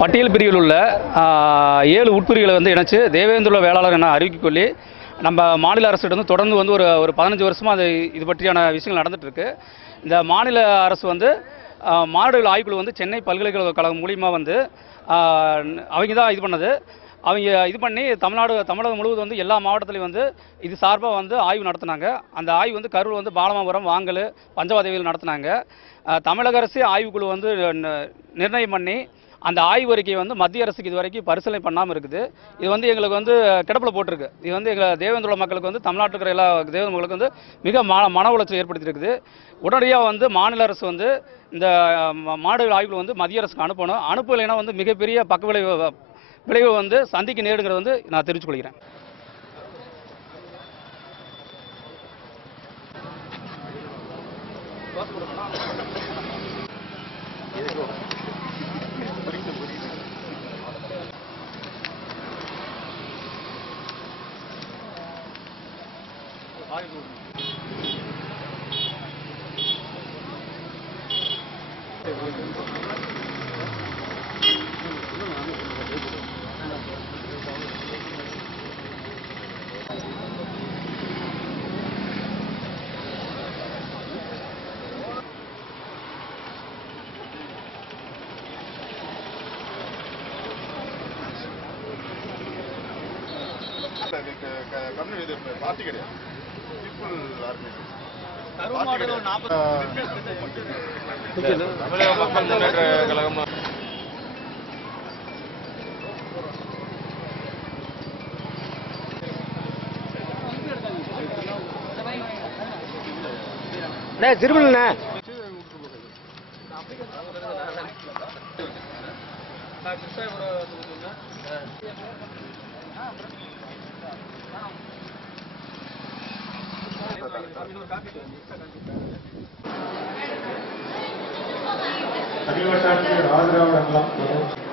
பட்டியல் பிரிவில் உள்ள 7 உட்பிரிவுகளை வந்து இணைச்சு தேவேந்திர வேளாளர் என அறிவிக்கொள்ளி நம்ம மாநில அரசிடம் தொடர்ந்து வந்து ஒரு 15 வருஷமாக அது இது பற்றியான விஷயங்கள் நடந்துகிட்ருக்கு. இந்த மாநில அரசு வந்து மாடுகள் ஆய்வுக்குழு வந்து சென்னை பல்கலைக்கழகம் மூலியமாக வந்து அவங்க தான் இது பண்ணது. அவங்க இது பண்ணி தமிழகம் முழுவதும் வந்து எல்லா மாவட்டத்திலையும் வந்து இது சார்பாக வந்து ஆய்வு நடத்தினாங்க. அந்த ஆய்வு வந்து கரூர் வந்து பாலமாபுரம், வாங்கல், பஞ்சவாதேவியில் நடத்தினாங்க. தமிழக அரசு ஆய்வுக்குழு வந்து நிர்ணயம் பண்ணி அந்த ஆய்வறிக்கையை வந்து மத்திய அரசுக்கு இதுவரைக்கும் பரிசீலனை பண்ணாமல் இருக்குது. இது வந்து எங்களுக்கு வந்து கிடப்பில் போட்டிருக்கு. இது வந்து எங்கள் தேவேந்திர மக்களுக்கு வந்து தமிழ்நாட்டில் இருக்கிற எல்லா தேவேந்திர மக்களுக்கு வந்து மிக மன உளைச்சல் ஏற்படுத்தியிருக்குது. உடனடியாக வந்து மாநில அரசு வந்து இந்த மாடுகள் ஆய்வுகள் வந்து மத்திய அரசுக்கு அனுப்பணும். அனுப்பலைன்னா வந்து மிகப்பெரிய விளைவு வந்து சந்திக்க நேருங்கிறது வந்து நான் தெரிவித்துக் கொள்கிறேன். பார்ட்டி கிடையாது. தமிழக மக்கள் முன்னேற்ற கழகம் திருமண அதிகபட்ச ராஜராவணம்